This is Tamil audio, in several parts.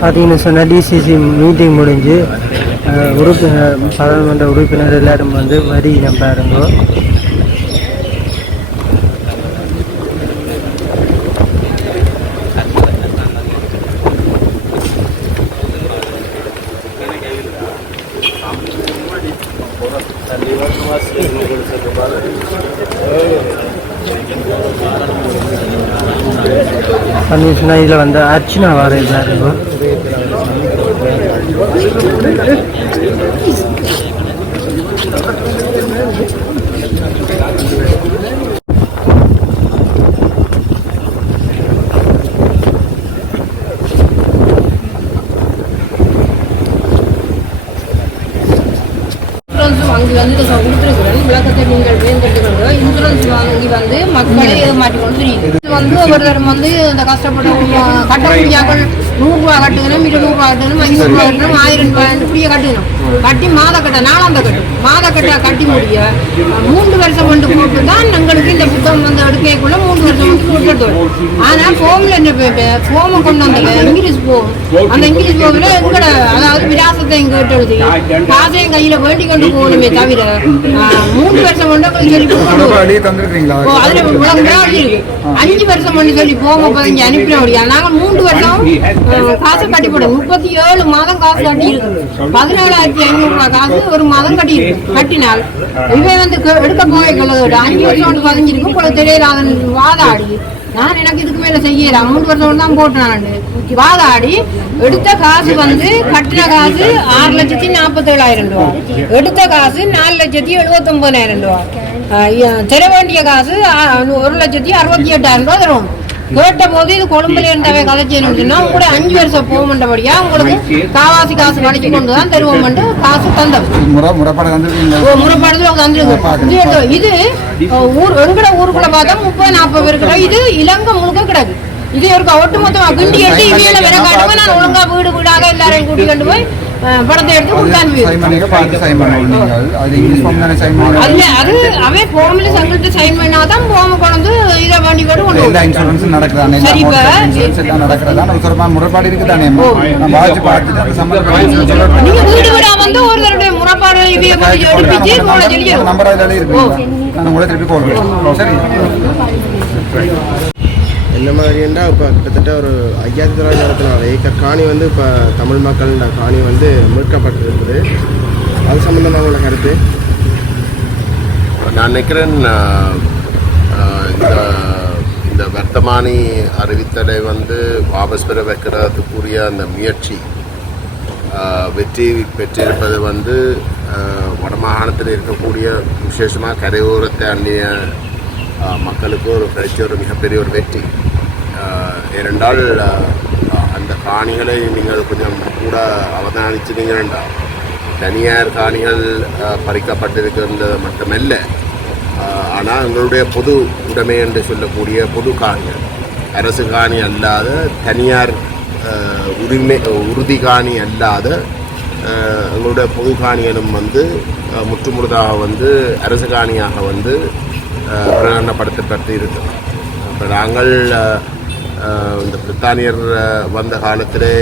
பார்த்தீங்கன்னு சொன்னால் டிசிசி மீட்டிங் முடிஞ்சு உறுப்பினர் பாராளுமன்ற உறுப்பினர் எல்லாரும் வந்து வரி பாருங்கோ. பார்த்தீங்கன்னா இதில் வந்து அர்ச்சனா வர எல்லாருங்கோ. அங்கே வந்து கொடுத்துருக்குறேன் விளக்கத்தை நீங்கள் வேந்தெடுத்துக்கொண்டு இன்சூரன்ஸ் வாங்கி வந்து மக்களை ஏமாற்றி கொண்டு தெரியுது. இது வந்து ஒவ்வொருத்தரும் வந்து இந்த கஷ்டப்பட்ட கட்ட முடியாமல் 100 ரூபா கட்டுக்கணும், 200 ரூபா கட்டணும், 500 ரூபா கட்டணும், 1000 ரூபாய் இப்படியே கட்டணும். கட்டி மாத கட்ட 4 கட்டும் மாத கட்ட கட்டி முடிய 3 வருஷம் கொண்டு போட்டு தான் எங்களுக்கு இந்த புத்தகம் வந்து எடுக்கக்குள்ள 3 வருஷம் வந்து போட்டு. ஆனால் ஃபோமில் என்ன ஃபோமை கொண்டு வந்தது இங்கிலீஷ் போகும். அந்த இங்கிலீஷ் போகில் எங்கட அதாவது விராசத்தை எங்கிட்ட எழுதி காசையும் கையில் வேண்டி கொண்டு போகணுமே தவிர 3 வருஷம் கொண்டு சொல்லி அதுல இருக்கு 5 வருஷம் கொண்டு சொல்லி போக பதிஞ்சு அனுப்பினோடியா. நாங்கள் 3 வருஷம் காசு கட்டி போடுவோம். 37 மாதம் காசு கட்டி இருக்கு. 17,500 ரூபாய் காசு ஒரு மாதம் கட்டி கட்டினால் இவை வந்து எடுக்க போய் 5 வருஷம் பதிஞ்சிருக்கும் போல தெரியாது. வாதாடி நான் எனக்கு இதுக்கு மேல செய்யல 3 வருஷம் தான் போட்டேன். வாதாடி எடுத்த காசு வந்து கட்டின காசு 6,47,000 ரூபா, எடுத்த காசு 4,79,000 ரூபா, தர வேண்டிய காசு 1,68,000 ரூபா தருவோம். கேட்ட போது இது கொழும்புல இருந்தவை கதைச்சேன்னு கூட 5 வருஷம் போகண்டபடியா உங்களுக்கு காவாசி காசு கழிச்சு கொண்டு தான் தருவோம் காசு தந்தோம். முறைப்பாடுல தந்துருக்கோம். இது எங்கட ஊருக்குள்ள பார்த்தா 30-40 பேர் கிட்ட இது இலங்கை முழுக்க கிடக்கு. இது ஒரு ஒட்டுமொத்தமா கிண்டி எடுத்து இவையில விற காட்டுங்க. நான் ஒழுங்கா வீடு வீடாக எல்லாரையும் கூட்டி கொண்டு போய் படத்தை எடுத்து கொடுத்தாங்க. அது அவே ஃபோம்ல சங்கிட்ட சைன் பண்ணாதான் ஃபோம் கொண்டு இதை வண்டி கூட கொண்டு எல்லா இன்சூரன்ஸ் நடக்குதானே முறைப்பாடு இருக்குதானே. நீங்க வீடு வீடா வந்து ஒரு தடவை முறைப்பாடுகளை இவைய போய் எடுப்பிச்சு போல சொல்லிடுவோம். நம்பர் அதுல இருக்கு. நான் உங்களை திருப்பி கால் பண்ணுறேன். சரி என்ன மாதிரின்னா இப்போ கிட்டத்தட்ட ஒரு 5,900 ஏக்கர் காணி வந்து இப்போ தமிழ் மக்கள் காணி வந்து மீட்கப்பட்டிருக்குது. அது சம்மந்தமாக உங்களோட கருத்து? நான் நினைக்கிறேன் இந்த வர்த்தமானி அறிவித்தலை வந்து வாபஸ் பெற வைக்கிறதுக்குரிய அந்த முயற்சி வெற்றி பெற்றிருப்பது வந்து வடமாகாணத்தில் இருக்கக்கூடிய விசேஷமாக கரையோரத்தை அந்நிய மக்களுக்கு கிடைச்ச ஒரு மிகப்பெரிய ஒரு வெற்றி. ஏனென்றால் அந்த காணிகளை நீங்கள் கொஞ்சம் கூட அவதானிச்சினீங்கன்னா தனியார் காணிகள் பறிக்கப்பட்டிருக்கின்றது மட்டுமல்ல, ஆனால் எங்களுடைய பொது உடைமை என்று சொல்லக்கூடிய பொது காணிகள், அரசு காணி அல்லாத தனியார் உறுதி காணி அல்லாத எங்களுடைய பொது காணிகளும் வந்து முற்றுமுழுதாக வந்து அரசு காணியாக வந்து பிரகடனப்படுத்தப்பட்டு இருக்குது. இப்போ நாங்கள் இந்த பிரித்தானியர் வந்த காலத்திலே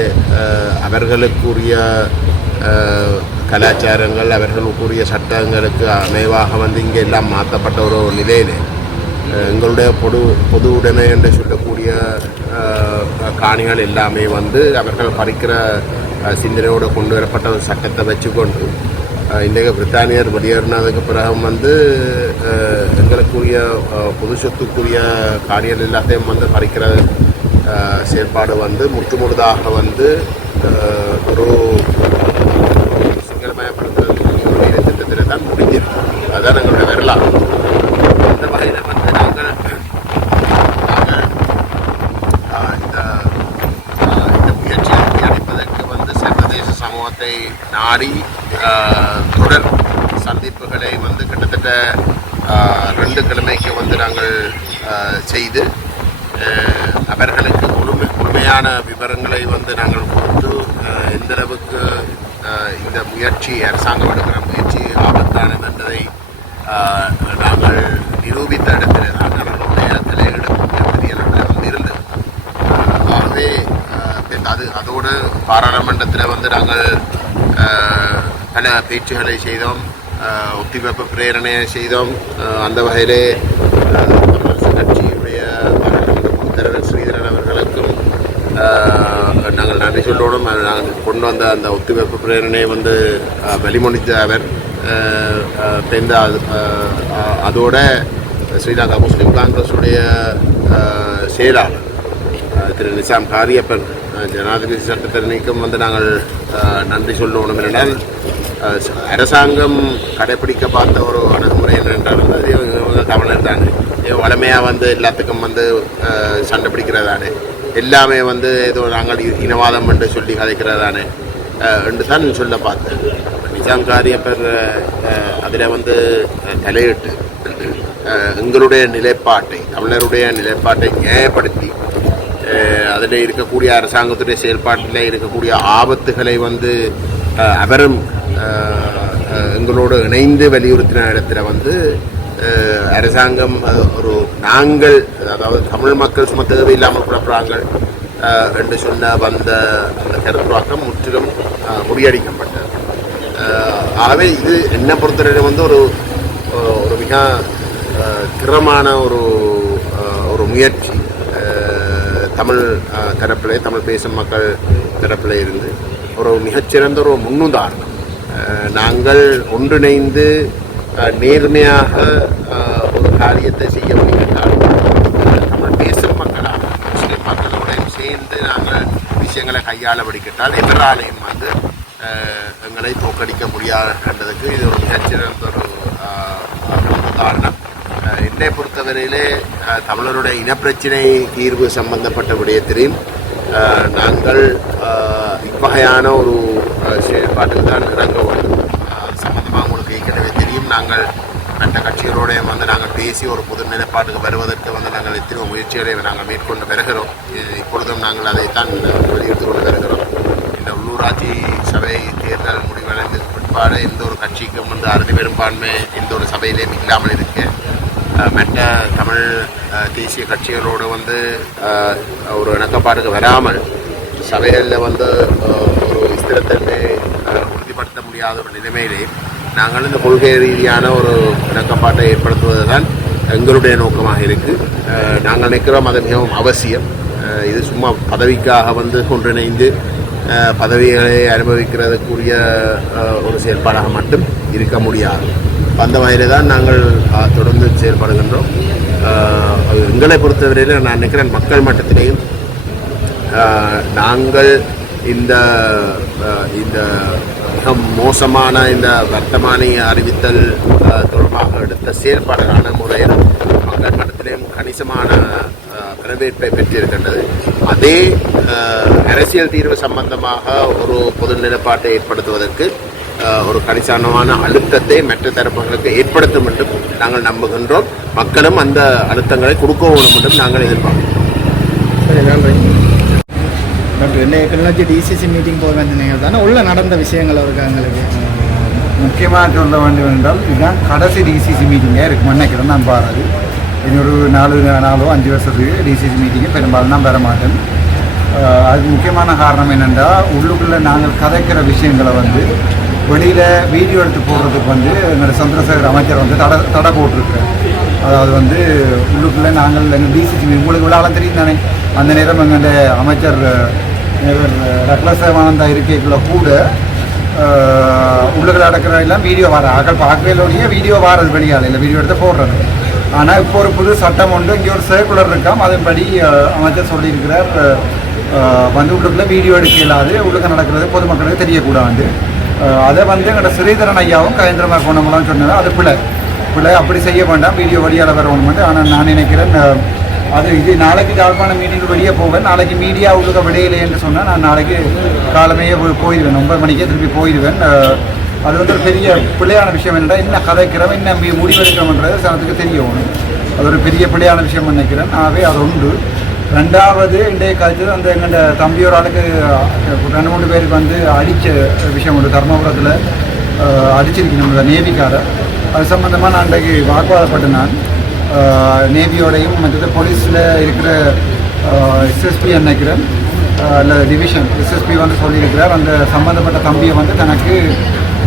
அவர்களுக்குரிய கலாச்சாரங்கள் அவர்களுக்குரிய சட்டங்களுக்கு அமைவாக வந்து இங்கே எல்லாம் மாற்றப்பட்ட ஒரு நிலையில் எங்களுடைய பொது உடைமை என்று சொல்லக்கூடிய காணிகள் எல்லாமே வந்து அவர்கள் பறிக்கிற சிந்தனையோடு கொண்டு வரப்பட்ட ஒரு சட்டத்தை வச்சுக்கொண்டு இன்றைக்கு பிரித்தானியர் வெளியேறினதுக்கு பிறகு வந்து எங்களுக்குரிய பொது சொத்துக்குரிய காரியங்கள் எல்லாத்தையும் வந்து பறிக்கிற செயற்பாடு வந்து முற்றுமுழுதாக வந்து ஒரு சிங்களமயப்படுத்துறதுக்குரிய ஒரு திட்டத்தில் தான் முடிஞ்சிருக்கு. அதுதான் எங்களுடைய வரலாறு. இந்த வகையில் வந்து நாங்கள் இந்த முயற்சியை முறியடிப்பதற்கு வந்து சர்வதேச சமூகத்தை நாடி தொடர் சந்திப்புகளை வந்து கிட்டத்தட்ட 2 கிழமைக்கு வந்து நாங்கள் செய்து அவர்களுக்கு முழுமையான விவரங்களை வந்து நாங்கள் கொடுத்து எந்தளவுக்கு இந்த முயற்சி அரசாங்கம் எடுக்கிற முயற்சி ஆபத்தானது என்பதை நாங்கள் நிரூபித்த இடத்தில் தான் அவர்களுடைய தலையெடுப்பு பெரிய அளவில் வந்து இருந்தது. ஆகவே அதோடு பாராளுமன்றத்தில் வந்து நாங்கள் பல பேச்சுகளை செய்தோம், ஒத்திவைப்பு பிரேரணையை செய்தோம். அந்த வகையிலே கட்சியுடைய பாராளுமன்ற பொதுத்தலைவர் ஸ்ரீதரன் அவர்களுக்கும் நாங்கள் நன்றி சொல்லணும். நாங்கள் கொண்டு வந்த அந்த ஒத்திவைப்பு பிரேரணையை வந்து வெளிமொழித்த அவர் அதோட ஸ்ரீலங்கா முஸ்லீம் காங்கிரஸுடைய செயலாளர் திரு நிசாம் காரியப்பன் ஜனாதிபதி சட்டத்தரணிக்கும் வந்து நாங்கள் நன்றி சொல்லணும். என்றால் அரசாங்கம் கடைப்பிடிக்க பார்த்த ஒரு அணுகுமுறை என்னென்றால் வந்து இவங்க தமிழர் தானே, வளமையாக வந்து எல்லாத்துக்கும் வந்து சண்டை பிடிக்கிறதானே, எல்லாமே வந்து ஏதோ நாங்கள் இனவாதம் என்று சொல்லி கதைக்கிறதானே என்று தான் சொல்ல பார்த்தேன். நிசாம் காரியப்பர் அதில் வந்து தலையிட்டு எங்களுடைய நிலைப்பாட்டை, தமிழருடைய நிலைப்பாட்டை நியாயப்படுத்தி அதில் இருக்கக்கூடிய அரசாங்கத்துடைய செயல்பாட்டில் இருக்கக்கூடிய ஆபத்துகளை வந்து அவரும் எங்களோடு இணைந்து வலியுறுத்தின இடத்துல வந்து அரசாங்கம் ஒரு நாங்கள், அதாவது தமிழ் மக்கள் சும தேவையில்லாமல் குழப்பறாங்க என்று சொன்ன வந்த அந்த கருத்துவாக்கம் முற்றிலும் முறியடிக்கப்பட்டது. ஆகவே இது என்னை பொறுத்தவரை வந்து ஒரு மிக திறமான ஒரு முயற்சி தமிழ் தரப்பிலே, தமிழ் பேசும் மக்கள் தரப்பில் இருந்து ஒரு மிகச்சிறந்த ஒரு முன்னுதாரணம். நாங்கள் ஒன்றிணைந்து நேர்மையாக ஒரு காரியத்தை செய்ய முடிந்தால் தமிழ் பேசும் மக்களாக முஸ்லீம் மக்களுடன் சேர்ந்து நாங்கள் விஷயங்களை கையாள படிக்கிட்டால் எவராலையும் வந்து எங்களை தோற்கடிக்க முடியாதுன்றதுக்கு இது ஒரு மிகச்சிறந்த ஒரு உதாரணம். என்னை பொறுத்தவரையிலே தமிழருடைய இனப்பிரச்சினை தீர்வு சம்பந்தப்பட்ட விடயத்திலையும் நாங்கள் இவ்வகையான ஒரு செயல்பாட்டுக்கு தான் இறங்க வேண்டும். சம்பந்தமாக உங்களுக்கு ஏற்கனவே தெரியும், நாங்கள் மற்ற கட்சிகளோட வந்து நாங்கள் பேசி ஒரு பொது நிலைப்பாட்டுக்கு வருவதற்கு வந்து நாங்கள் எத்தனை முயற்சிகளை நாங்கள் மேற்கொண்டு வருகிறோம். இப்பொழுதும் நாங்கள் அதைத்தான் வெளியிட்டு கொண்டு வருகிறோம். இந்த உள்ளூராட்சி சபை தேர்தல் முடிவடைந்த பிற்பாடு எந்த ஒரு கட்சிக்கும் வந்து அறுதி பெரும்பான்மை எந்த ஒரு சபையிலேயும் இல்லாமல் இருக்கு. மற்ற தமிழ் தேசிய கட்சிகளோடு வந்து ஒரு இணக்கப்பாட்டுக்கு வராமல் சபைகளில் வந்து ஒரு ஸ்திரத்தன்மை உறுதிப்படுத்த முடியாத ஒரு நிலைமையிலே நாங்கள் இந்த கொள்கை ரீதியான ஒரு இணக்கப்பாட்டை ஏற்படுத்துவது தான் எங்களுடைய நோக்கமாக இருக்குது. நாங்கள் நினைக்கிறோம் அது மிகவும் அவசியம். இது சும்மா பதவிக்காக வந்து ஒன்றிணைந்து பதவிகளை அனுபவிக்கிறதுக்குரிய ஒரு செயல்பாடாக மட்டும் இருக்க முடியாது. அந்த வகையில் தான் நாங்கள் தொடர்ந்து செயல்படுகின்றோம். எங்களை பொறுத்தவரையில் நான் நினைக்கிறேன் மக்கள் மட்டத்திலேயும் நாங்கள் இந்த மிக மோசமான இந்த வர்த்தமானி அறிவித்தல் தொடர்பாக எடுத்த செயல்பாடுகான முறையில் மக்கள் மட்டத்திலேயும் கணிசமான வரவேற்பை பெற்றிருக்கின்றது. அதே அரசியல் தீர்வு சம்பந்தமாக ஒரு பொது நிலைப்பாட்டை ஏற்படுத்துவதற்கு ஒரு கணிசமான அழுத்தத்தை மற்ற தரப்புகளுக்கு ஏற்படுத்தும் என்றும் நாங்கள் நம்புகின்றோம். மக்களும் அந்த அழுத்தங்களை கொடுக்கவும் என்றும் நாங்கள் எதிர்பார்க்கிறோம். சரி, நன்றி. டாக்டர் என்ன கிளிநொச்சி டிசிசி மீட்டிங் போக வேண்டிய தானே உள்ள நடந்த விஷயங்கள் அவருக்கு எங்களுக்கு முக்கியமாக சொல்ல வேண்டும் என்றால் இதுதான் கடைசி டிசிசி மீட்டிங்காக இருக்கும் நினைக்கிறேன். நான் பாருது இனி ஒரு 4-5 வருஷத்துக்கு டிசிசி மீட்டிங்கு பெரும்பாலும் நான் பெற மாட்டேன். அதுக்கு முக்கியமான காரணம் என்னென்றால் உள்ளுக்குள்ளே நாங்கள் கதைக்கிற விஷயங்களை வந்து வெளியில் வீடியோ எடுத்து போடுறதுக்கு வந்து எங்களோட சந்திரசேகர் அமைச்சர் வந்து தடை போட்டிருக்கிறேன். அதாவது வந்து உள்ளுக்குள்ளே நாங்கள் எங்கள் டிசிசி உங்களுக்கு விழாலாம் தெரியும் தானே, அந்த நேரம் எங்களுடைய அமைச்சர் ரக்லசேவானந்தா இருக்கைக்குள்ள கூட உள்ளுக்குள்ள நடக்கிற எல்லாம் வீடியோ வர ஆக்கள் பார்க்கறதோடைய வீடியோ வாரது வெளியால் இல்லை வீடியோ எடுத்து போடுறது. ஆனால் இப்போ ஒரு புது சட்டம் உண்டு, இங்கே ஒரு சர்க்குலர் இருக்காம், அதன்படி அமைச்சர் சொல்லியிருக்கிறார் வந்து உள்ளுக்குள்ளே வீடியோ எடுக்க இல்லாது உள்ளுக்கு நடக்கிறது பொதுமக்களுக்கு தெரியக்கூடாது. அதை வந்து எங்களோட ஸ்ரீதரன் ஐயாவும் கயந்திரமாக கொண்டவங்களாம் சொன்னது அது பிள்ளை அப்படி செய்ய வேண்டாம், வீடியோ வழியால் வரணும்னு. ஆனால் நான் நினைக்கிறேன் அது இது நாளைக்கு யாழ்ப்பாண மீட்டிங் வெளியே போவேன். நாளைக்கு மீடியா உள்ளுக்க விடையிலே என்று சொன்னால் நான் நாளைக்கு காலமையே போயிடுவேன், 9 மணிக்கே திருப்பி போயிடுவேன். அது வந்து ஒரு பெரிய பிள்ளையான விஷயம் என்னென்னா என்ன கதைக்கிறோம் என்ன முடிவெடுக்கிறோம்ன்றது சனத்துக்கு தெரியணும். அது ஒரு பெரிய பிள்ளையான விஷயம் நினைக்கிறேன். ஆகவே அது உண்டு. ரெண்டாவது இன்றைய காலத்தில் அந்த எங்களோட தம்பியோர் ஆளுக்கு 2-3 பேருக்கு வந்து அடித்த விஷயம் உண்டு. தர்மபுரத்தில் அடிச்சிருக்கணும் நேவிக்காரர். அது சம்மந்தமாக நான் இன்றைக்கு வாக்குவாதப்பட்டேன். நான் நேவியோடையும் மற்றது போலீஸில் இருக்கிற எஸ்எஸ்பி நினைக்கிறேன் அல்லது டிவிஷன் எஸ்எஸ்பி வந்து சொல்லியிருக்கிறார். அந்த சம்பந்தப்பட்ட தம்பியை வந்து தனக்கு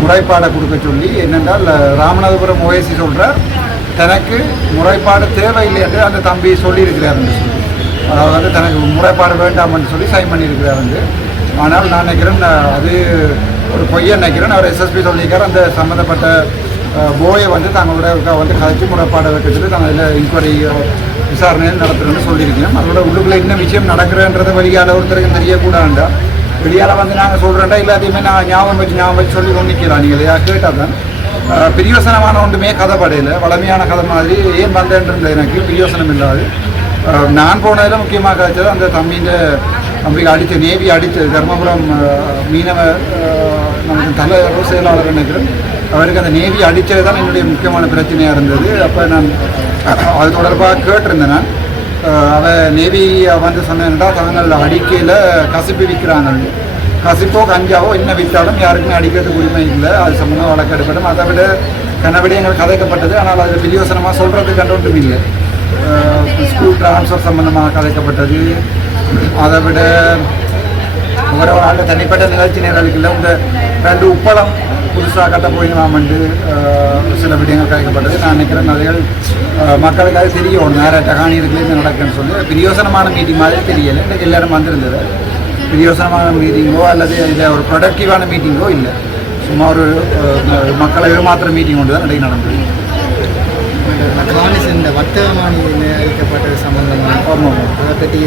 முறைப்பாடை கொடுக்க சொல்லி, என்னென்றால் ராமநாதபுரம் ஓஎஸ்சி சொல்கிறார் தனக்கு முறைப்பாடு தேவையில்லை என்று அந்த தம்பி சொல்லியிருக்கிறார் என்று சொல்லி, அதாவது வந்து தனக்கு முறைப்பாடு வேண்டாம் என்று சொல்லி சைன் பண்ணியிருக்கிறார் வந்து. ஆனால் நான் நினைக்கிறேன் அது ஒரு பொய்யை நினைக்கிறேன். அவர் எஸ்எஸ்பி சொல்லியிருக்கார் அந்த சம்மந்தப்பட்ட போயை வந்து தங்களோட வந்து கழிச்சு முறைப்பாடை வைக்கிறது நாங்கள் இதில் இன்கொயரி விசாரணையில் நடத்துகிறோன்னு சொல்லியிருக்கிறோம். அதோட உள்ளுக்குள்ளே என்ன விஷயம் நடக்கிறன்றது வெளியால் ஒருத்தருக்கு தெரியக்கூடாண்டா, வெளியால் வந்து நாங்கள் சொல்கிறேன்டா எல்லாத்தையுமே நான் ஞாபகம் வச்சு சொல்லி ஒன்றிக்கலாம். நீங்கள் எதாவது கேட்டால் தான் பிரியோசனமான ஒன்றுமே கதைப்படையில் வளமையான கதை மாதிரி ஏன் வந்தேன்றது எனக்கு பிரியோசனம் இல்லாது. நான் போனதில் முக்கியமாக கிடைச்சது அந்த தம்பிக்கு அடித்த நேவி அடித்த தர்மபுரம் மீனவ நமக்கு தலைவர் செயலாளர் நினைக்கிறேன், அவருக்கு அந்த நேவி அடித்தது தான் என்னுடைய முக்கியமான பிரச்சனையாக இருந்தது. அப்போ நான் அது தொடர்பாக கேட்டிருந்தேன். நான் நேவி வந்து சொன்னேன்டா தாங்கள் அடிக்கையில் கசிப்பு விற்கிறாங்க, கசிப்போ கஞ்சாவோ என்ன விற்றாலும் யாருக்குமே அடிக்கிறதுக்கு உரிமை இல்லை, அது சம்பந்தமாக வழக்கெடுப்படும். அதை விட கனவிட எங்களுக்கு கதைக்கப்பட்டது. ஆனால் அது பிரியோசனமாக சொல்கிறதுக்கு கண்டு ஒன்றும் இல்லை. ஸ்கூல் ட்ரான்ஸ்ஃபர் சம்பந்தமாக கதைக்கப்பட்டது. அதை விட ஒரு ஆண்டு தனிப்பட்ட நிகழ்ச்சி நேரங்களுக்குள்ள இந்த 2 உப்பளம் புதுசாக கட்ட போயிடலாமண்டு சில விடயங்கள் கதைக்கப்பட்டது. நான் நினைக்கிறேன் நிறைய மக்களுக்காக தெரியும் நேர டகானி இருக்குன்னு நடக்குன்னு சொல்லி பிரியோசனமான மீட்டிங் மாதிரி தெரியலை. இன்றைக்கு எல்லோரும் வந்திருந்தது பிரியோசனமான மீட்டிங்கோ அல்லது இதில் ஒரு ப்ரொடக்டிவான மீட்டிங்கோ இல்லை, சும்மா ஒரு மக்களை ஏமாத்துற மீட்டிங் ஒன்று தான் இன்றைக்கு நடந்தது. இந்த வர்த்தகமானி நியமிக்கப்பட்டது சம்பந்தமாக அதை பற்றி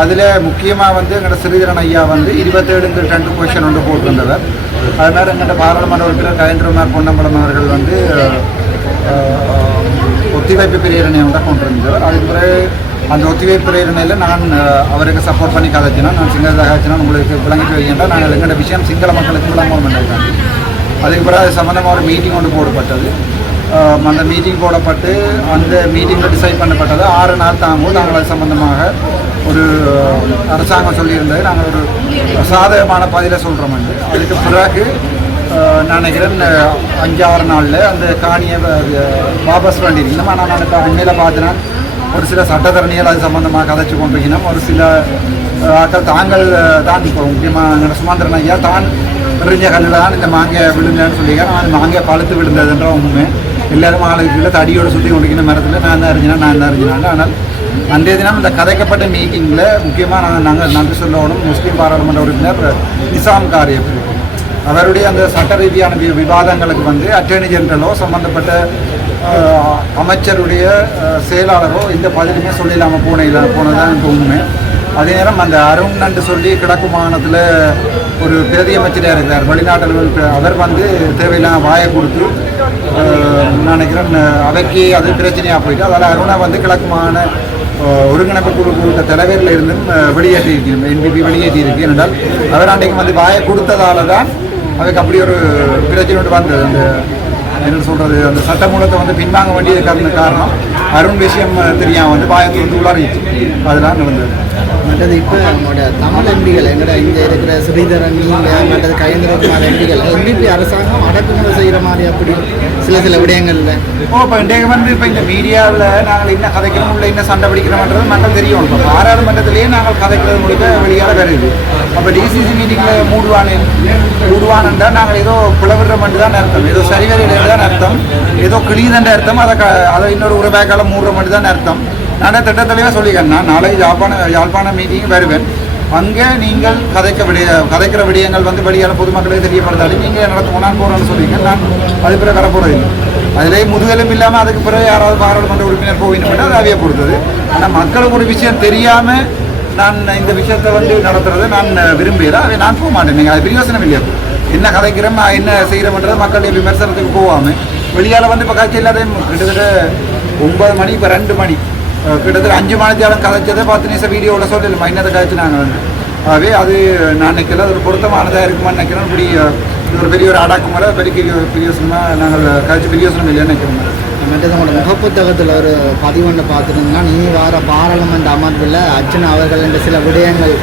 அதில் முக்கியமாக வந்து எங்களோட ஸ்ரீதரன் ஐயா வந்து 27 கொஷன் ஒன்று போட்டிருந்தவர். அது மாதிரி எங்கள்கிட்ட பாராளுமன்ற உறுப்பினர் கயேந்திரகுமார் பொன்னம்பலம் அவர்கள் வந்து ஒத்திவைப்பு பிரேரணை ஒன்றை கொண்டிருந்தவர். அதுக்கு பிறகு அந்த ஒத்திவைப்பு பிரேரணையில் நான் அவருக்கு சப்போர்ட் பண்ணி கதைச்சினா, நான் சிங்கள கதைச்சினா உங்களுக்கு விளங்கிட்டு வைக்கின்றா நாங்கள் எங்களோட விஷயம் சிங்கள மக்களுக்கு விளம்பரம் பண்ணியிருக்காங்க. அதுக்கு பிறகு அது சம்மந்தமாக ஒரு மீட்டிங் ஒன்று போடப்பட்டது. அந்த மீட்டிங் போடப்பட்டு அந்த மீட்டிங்கில் டிசைட் பண்ணப்பட்டது 6 நாள் தாங்கும் நாங்கள் அது சம்பந்தமாக ஒரு அரசாங்கம் சொல்லியிருந்தது. நாங்கள் ஒரு சாதகமான பதிலை சொல்கிறோம். அதுக்கு பிறகு நான் நினைக்கிறேன் 5-6 நாளில் அந்த காணியை வாபஸ் பண்ணியிருக்கணும். ஆனால் நான் இப்போ அண்மையில் பார்த்தேன்னா ஒரு சில சட்டத்தரணிகள் அது சம்பந்தமாக கதைச்சு கொண்டிருக்கணும். ஒரு சில ஆக்கள் தாங்கள் தான் இப்போ முக்கியமாக சுமந்திரன் ஐயா தான் எறிஞ்ச கல்லில் தான் இந்த மாங்காய் விழுந்தேன்னு சொல்லியிருக்கேன். அந்த மாங்காய் பழுத்து விழுந்ததுன்ற உண்மை. எல்லாரும் ஆளுக்கு தடியோடு சுற்றி கொண்டிருக்கிற மரத்தில் நான் தான் அறிஞ்சினான். ஆனால் அன்றைய தினம் இந்த கதைக்கப்பட்ட மீட்டிங்கில் முக்கியமாக நாங்கள் நன்றி சொல்லணும் முஸ்லீம் பாராளுமன்ற உறுப்பினர் நிசாம் காரியப் அவருடைய அந்த சட்ட ரீதியான விவாதங்களுக்கு வந்து அட்டர்னி ஜெனரலோ சம்பந்தப்பட்ட அமைச்சருடைய செயலாளரோ இந்த பதிலுமே சொல்லிடாமல் போனதான் இந்த உண்மை. அதே நேரம் அந்த அருண் என்று சொல்லி கிழக்கு மாகாணத்தில் ஒரு பிரதி அமைச்சராக இருக்கிறார் வெளிநாட்டில், அவர் வந்து தேவையில்லாம வாயை கொடுத்து நான் நினைக்கிறேன் அவைக்கு அது பிரச்சனையாக போயிட்டு அதால் அருணை வந்து கிழக்கு மாகாண ஒருங்கிணைப்பு குழு கூட்ட தலைவரில் இருந்தும் வெளியேற்றியிருக்கணும், என்பிபி வெளியேற்றியிருக்கு. என்றால் அவர் அன்றைக்கு வந்து வாயை கொடுத்ததால தான் அதுக்கு அப்படி ஒரு பிரச்சனை ஒன்று வந்தது. அந்த என்ன சொல்கிறது அந்த சட்டமூலத்தை வந்து பின்வாங்க வேண்டியது காரணம் அருண் விஷயம் தெரியாமல் வந்து வாயத்து உள்ளாரிச்சு அதெல்லாம் நடந்தது. மற்றது இப்போ நம்மளோட தமிழ் எம்பிகள் எங்களோட இங்கே இருக்கிற ஸ்ரீதரன் நீங்கள் மற்றது கயேந்திரகுமார் எம்பிகள் எம்பிபி அரசாங்கம் அடக்குமுறை செய்கிற மாதிரி அப்படி சில விடயங்களில் இப்போ இன்றைக்கு வந்து இப்போ இந்த மீடியாவில் நாங்கள் என்ன கதைக்கிறோம் இல்லை என்ன சண்டை பிடிக்கிறோம்ன்றது மக்கள் தெரியும். இப்போ பாராளுமன்றத்திலேயே நாங்கள் கதைக்கிறது முடிக்க வெளியாக வருது. அப்போ டிசிசி மீட்டிங்கில் மூடுவானண்டா நாங்கள் ஏதோ பிளவிடுற மட்டும் தான் அர்த்தம், ஏதோ சரிவரையில் தான் அர்த்தம், ஏதோ கிளிதண்ட அர்த்தம், அதை இன்னொரு ஒரு பேக்கால் மூடுற மட்டும் தான் அர்த்தம். நான் திட்டத்திலேயே சொல்லிக்கிறேன், நான் நாளைக்கு யாழ்ப்பாண மீட்டிங் வருவேன். அங்கே நீங்கள் கதைக்கிற விடயங்கள் வந்து வெளியான பொதுமக்களே தெரியப்படுத்தாலும் நீங்கள் நடத்த நான் போகிறேன்னு சொல்லிங்க. நான் அது பிறகு வரப்போகிறதில்லை. அதிலே முதுகெலும் இல்லாமல் அதுக்கு பிறகு யாராவது பாராளுமன்ற உறுப்பினர் போகணும் அது அவைய பொறுத்தது. ஆனால் மக்களுக்கு ஒரு விஷயம் தெரியாமல் நான் இந்த விஷயத்தை வந்து நடத்துறது நான் விரும்புகிறேன். அதை நான் போக மாட்டேன். நீங்கள் அது பிரயோசனம் இல்லையா, என்ன கதைக்கிறோம் என்ன செய்கிறோம்ன்றது மக்களுடைய விமர்சனத்துக்கு போகாமல் வெளியால் வந்து இப்போ காட்சி எல்லாத்தையும் கிட்டத்தட்ட 9 மணி இப்போ 2 மணி கிட்டத்தட்ட 5 மணித்தாலும் கதைச்சதை 10 நிமிஷம் வீடியோவில் சொல்லலை இன்னதை கதைச்சு நாங்கள் வந்து ஆகவே அது நான் நினைக்கல அது ஒரு பொருத்தமானதாக இருக்குமான்னு நினைக்கிறேன். இப்படி ஒரு பெரிய ஒரு அடக்குமுறை பிரியோசனமாக நாங்கள் கழிச்சு பிரியோசனம் இல்லைன்னு நினைக்கிறோம். மற்றது உங்களோட முகப்புத்தகத்தில் ஒரு பதிவொன்று பார்த்துருந்தோம்னா நீ வார பாராளுமன்ற அமர்வில் அர்ச்சனா அவர்கள் என்ற சில விடயங்கள்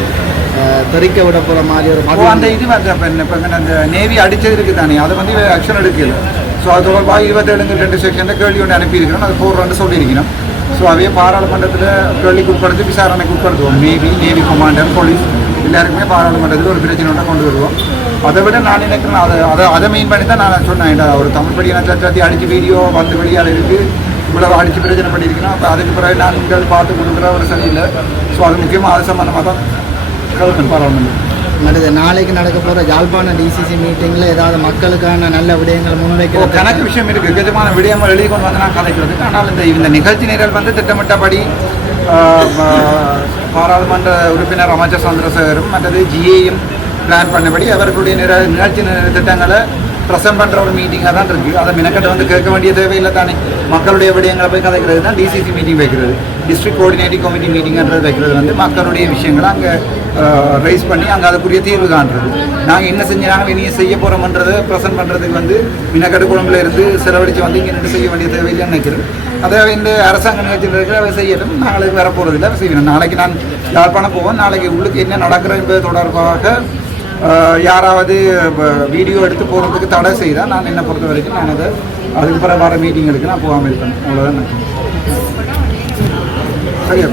தெரிக்க விட போகிற மாதிரி ஒரு அந்த இது வந்து இப்போ அந்த நேவி அடித்தது இருக்குது தானே அதை வந்து ஆக்ஷன் எடுக்கல. ஸோ அது தொடர்பாக 27 2 செக்ஷனில் கேள்வி ஒன்று அனுப்பியிருக்கிறோம், அது போடுறோன்னு சொல்லியிருக்கிறோம். ஸோ அவையே பாராளுமன்றத்தில் கேள்விக்கு உட்படுத்தி விசாரணைக்கு உட்படுத்துவோம். நேவி கமாண்டர், போலீஸ் எல்லாருக்குமே பாராளுமன்றத்தில் ஒரு பிரச்சனையோட கொண்டு வருவோம். அதை விட நான் நினைக்கிறேன் அதை மெயின் பண்ணி தான் நான் சொன்னேன். ஒரு தமிழ் படி சச்சாத்தி அடித்து வீடியோ வந்து வெளியால் இருக்குது, இவ்வளோ அடித்து பிரச்சனை பண்ணியிருக்கணும். அப்போ அதுக்கு பிறகு நாங்கள் பார்த்து கொடுக்குற ஒரு சரியில்லை. ஸோ அது முக்கியமாக அது சம்மந்தமாக தான் கலந்து பாராளுமன்றம். அடுத்து நாளைக்கு நடக்க போகிற யாழ்ப்பாண டிசிசி மீட்டிங்கில் ஏதாவது மக்களுக்கான நல்ல விடயங்களை முன்வைக்கிற கணக்கு விஷயம் இருக்குது, விதமான விடயங்கள் எழுதி கொண்டு வந்து நான் கலைக்கிறதுக்கு. ஆனால் இந்த நிகழ்ச்சி நிரல் வந்து திட்டமிட்டபடி பாராளுமன்ற உறுப்பினர் அமைச்சர் சந்திரசேகரும் மற்றது ஜிஏயும் பிளான் பண்ணபடி அவர்களுடைய நிகழ்ச்சி திட்டங்களை ப்ரெசென்ட் பண்ணுற ஒரு மீட்டிங்காக தான் இருக்குது. அதை மினக்கட்டு வந்து கேட்க வேண்டிய தேவையில்லை தானே. மக்களுடைய விடயங்களை போய் கதைக்கிறது தான் டிசிசி மீட்டிங் வைக்கிறது. டிஸ்ட்ரிக்ட் கோஆர்டினேட்டிவ் கமிட்டி மீட்டிங்கிறது வைக்கிறது வந்து மக்களுடைய விஷயங்களை அங்கே ரைஸ் பண்ணி அங்கே அதுக்குரிய தீர்வு காண்றது. நாங்கள் என்ன செஞ்சாங்க இனியும் செய்ய போகிறோம்ன்றதை ப்ரெசென்ட் பண்ணுறதுக்கு வந்து மினக்கட்டு குழம்புல இருந்து செலவழித்து வந்து இங்கே நின்று செய்ய வேண்டிய தேவையில்லைன்னு நினைக்கிறேன். அதை இந்த அரசாங்க நிகழ்ச்சியில் இருக்கிற அதை செய்யட்டும். நாங்களுக்கு வர போகிறதில்லை, செய்யணும். நாளைக்கு நான் யாழ்ப்பாணம் போவோம். நாளைக்கு உள்ளுக்கு என்ன நடக்கிற என்பது தொடர்பாக யாராவது வீடியோ எடுத்து போகிறதுக்கு தடை செய்தால் நான் என்னை பொறுத்த வரைக்கும் நான் அதை அதுக்கு பிறகு வர மீட்டிங்களுக்கு நான் போகாமல் இருப்பேன். அவ்வளோதான். சரியா?